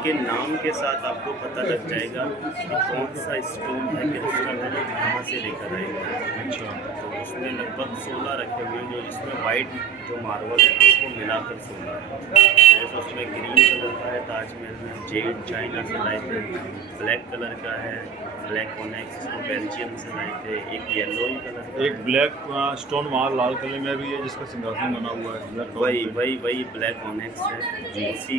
उनके नाम के साथ आपको पता लग जाएगा कि कौन सा स्टोन है, क्रिस्टल है, कहाँ से लेकर आए हैं। अच्छा। तो उसमें लगभग 16 रखे हुए हैं, जो जिसमें वाइट जो मार्बल है उसको मिलाकर 16 है। जैसे उसमें ग्रीन कलर का है ताजमहल में, जेड चाइना से लाए थे, ब्लैक कलर का है ब्लैक ऑनेक्स इसको बेल्जियम से लाए थे, एक येलो ही कलर का एक ब्लैक स्टोन वहाँ लाल किले में भी है जिसका सिंहासन बना हुआ है ब्लैक वही ब्लैक ऑनेक्स है, उसी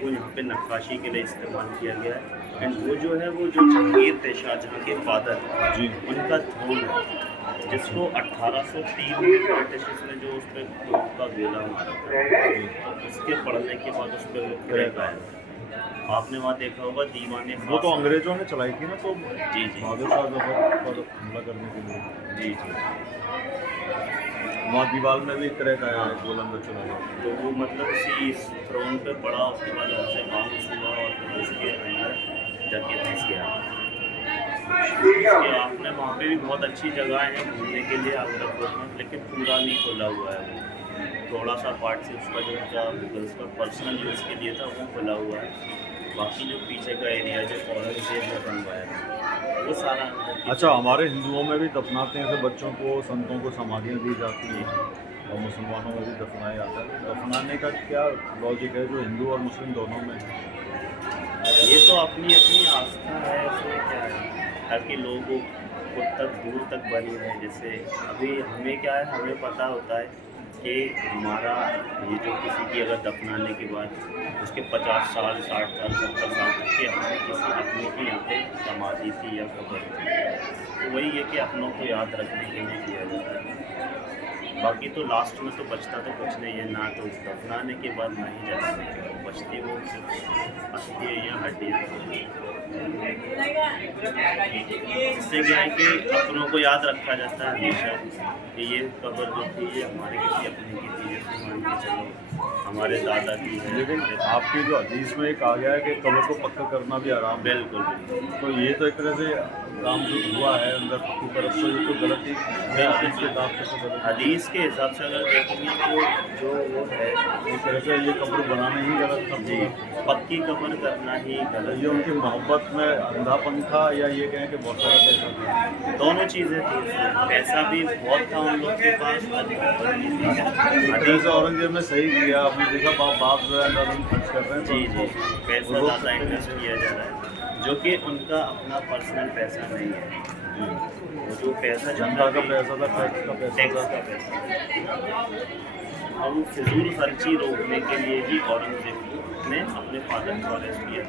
को यहाँ पे नक्काशी के लिए इस्तेमाल किया गया है। एंड वो जो है, वो जो जहांगीर थे शाहजहाँ के फादर, जी। उनका थ्रोन है, जिसको 1803 में ब्रिटिशर्स ने जो उस पर तोप का गोला मारा था, तो उसके पड़ने के बाद उस पर वो क्रैक आया। आपने वहाँ देखा होगा दीवाने वो तो अंग्रेजों ने चलाई थी ना, तो जी बहादुर शाह जफर पर हमला करने के लिए। जी। वहाँ दीवार में भी क्रैक आया है, गोला अंदर चला गया। तो वो मतलब उसी थ्रोन पे पड़ा, उसके बाद उनसे बाउंस हुआ और फिर उसके अंदर जाके फंस गया। उसके आपने वहाँ पे भी बहुत अच्छी जगह है घूमने के लिए आगरा फोर्ट में, लेकिन पूरा नहीं खोला हुआ है वो, थोड़ा सा पार्ट से उसका जो था मुगल्स का पर्सनल यूज़ के लिए था वो खुला हुआ है। बाकी जो पीछे का एरिया जो औरंगजेब ने बनवाया है वो सारा अच्छा, हमारे हिंदुओं में भी दफनाते हैं ऐसे बच्चों को, संतों को समाधियाँ दी जाती हैं, और मुसलमानों में भी दफनाया जाता है। दफनाने का क्या लॉजिक है जो हिंदू और मुस्लिम दोनों में है? ये तो अपनी अपनी आस्था है, उसमें क्या है, ताकि लोगों को तक दूर तक बनी है। जैसे अभी हमें क्या है, हमें पता होता है कि हमारा ये जो किसी की अगर दफनाने के बाद उसके 50 साल 60 साल 70 साल तक के हमें किसी अपने की यहाँ पे समाधि थी या कब्र थी, तो वही है कि अपनों को याद रखने के लिए किया जाता है। बाकी तो लास्ट में तो बचता तो कुछ नहीं है ना, तो दफनाने के बाद ना ही जाता है, बचती वो सिर्फ अस्थि या हड्डियाँ। इससे क्या है कि अपनों को याद रखा जाता है हमेशा कि ये कब्र जो थी ये हमारे किसी अपने की थी, जैसे मान के चलो हमारे दादा की है। लेकिन आपकी जो हदीस में एक आ गया है कि कब्र को पक्का करना भी आराम है, बिल्कुल तो ये तो एक तरह से काम जो हुआ है अंदर पक्की तरफ से, ये तो गलत ही हदीस के हिसाब से तो गलत है। हदीस के हिसाब से अगर देखेंगे तो जो वो है एक तरह से ये कब्र बनाना ही गलत था जी, पक्की कब्र करना ही गलत। ये उनकी मोहब्बत में अंधापन था, या ये कहें कि बहुत सारा पैसा था? दोनों चीज़ें थी, पैसा भी बहुत था उन लोग के पास और मोहब्बत भी थी। हदीस औरंगजेब ने सही किया, आपने देखा बाप जो है अंदर खर्च कर रहे हैं, जी तो पैसा ज़्यादा इन्वेस्ट किया जा रहा है, जो कि उनका अपना पर्सनल पैसा नहीं है। वो जो पैसा जनता का पैसा था, टैक्स का पैसा टैक्स था। का पैसा, और फिजूल खर्ची रोकने के लिए ही औरंगजेब ने अपने फादर को अरेस्ट किया।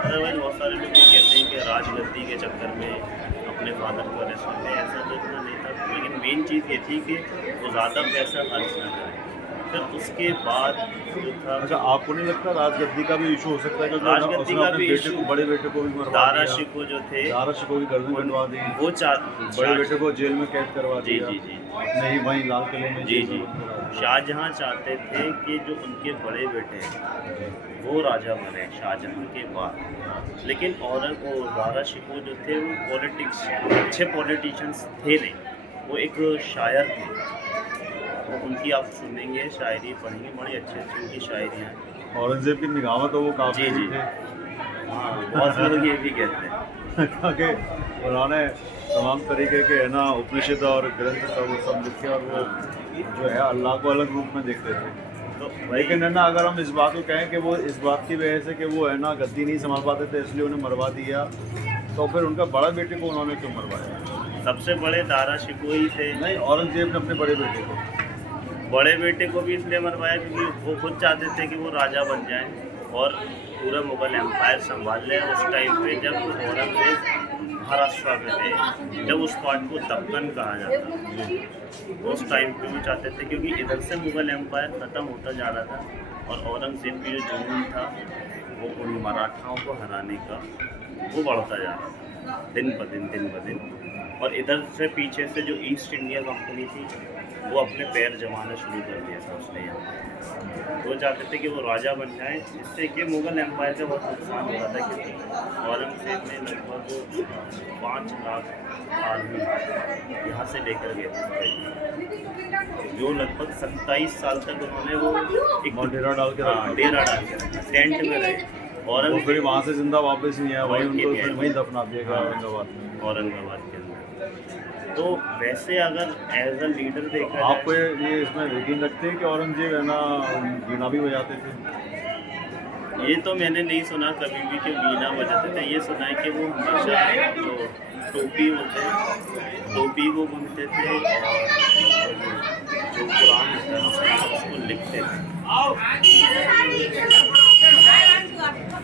अदरवाइज बहुत सारे लोग ये कहते हैं कि राजगद्दी के चक्कर में अपने फादर को अरेस्ट करते हैं, ऐसा तो इतना नहीं था। लेकिन मेन चीज़ ये थी कि वो ज़्यादा पैसा खर्च ना करें। फिर उसके बाद जो था, अच्छा, आपको नहीं लगता राजगद्दी का भी इशू हो सकता है? क्योंकि राजगद्दी उसने का अपने भी बेटे इशू, को, बड़े बेटे को भी मरवा दारा दिया, शिकोह जो थे दारा शिकोह की गर्दन कटवा दी, वो बड़े बेटे को जेल में कैद करवा जी दिया, जी अपने ही वहीं लाल किले में जी जेल जी में बंद करा दिया। शाहजहाँ चाहते थे कि जो उनके बड़े बेटे हैं वो राजा बने शाहजहाँ के बाद, लेकिन दारा शिकोह जो थे वो पॉलिटिक्स अच्छे पॉलिटिशियंस थे नहीं, वो एक शायर थे। तो उनकी आप सुनेंगे शायरी पढ़ेंगे, बड़ी अच्छी अच्छी उनकी शायरियाँ हैं। औरंगजेब की निगाह में तो वो काफी जी थे। हाँ, बहुत लोग ये भी कहते हैं। कि उन्होंने तमाम तरीके के है ना उपनिषद और ग्रंथ सब लिखे, और वो जो है अल्लाह को अलग रूप में देखते थे। तो लेकिन है ना, अगर हम इस बात को कहें कि वो इस बात की वजह से कि वो है ना गद्दी नहीं संभाल पाते थे इसलिए उन्हें मरवा दिया, तो फिर उनका बड़ा बेटे को उन्होंने क्यों मरवाया? सबसे बड़े दारा शिकोह ही थे। नहीं, औरंगजेब ने अपने बड़े बेटे को भी इसलिए मरवाया क्योंकि वो खुद चाहते थे कि वो राजा बन जाएं और पूरा मुगल एम्पायर संभाल लें। उस टाइम पे जब औरंगजेब महाराष्ट्र में थे, जब उस पार्ट को दक्कन कहा जाता तो उस टाइम पे वो चाहते थे, क्योंकि इधर से मुगल एम्पायर ख़त्म होता जा रहा था और औरंगजेब की जो जुनून था वो उन मराठाओं को हराने का वो बढ़ता जा रहा था दिन ब दिन। और इधर से पीछे से जो ईस्ट इंडिया कंपनी थी वो अपने पैर जमाना शुरू कर दिया था उसने यहाँ। वो चाहते थे कि वो राजा बन जाए, जिससे कि मुग़ल एम्पायर का बहुत नुकसान हो रहा था, क्योंकि औरंगजेब ने लगभग 5 लाख आदमी यहाँ से लेकर गए थे, जो लगभग 27 साल तक उन्होंने वो एक डेरा डाल के डेरा डाल के रखा, टेंट में रहे वो औरंगजेब फिर वहाँ से जिंदा वापस नहीं आया, वहीं लौट के उनको नहीं फिर आया। वहीं दफना दिया गया हाँ। औरंगाबाद में। औरंगाबाद के अंदर। तो वैसे अगर एज अ लीडर देखा आपको जाए, ये इसमें यकीन रखते हैं कि औरंगजेब है ना वीणा भी बजाते थे? ये तो मैंने नहीं सुना कभी भी कि वीणा बजाते थे। ये सुना है कि वो हमेशा जो टोपी होते हैं, टोपी वो बुनते थे, और जो कुरान होता है उसको लिखते थे।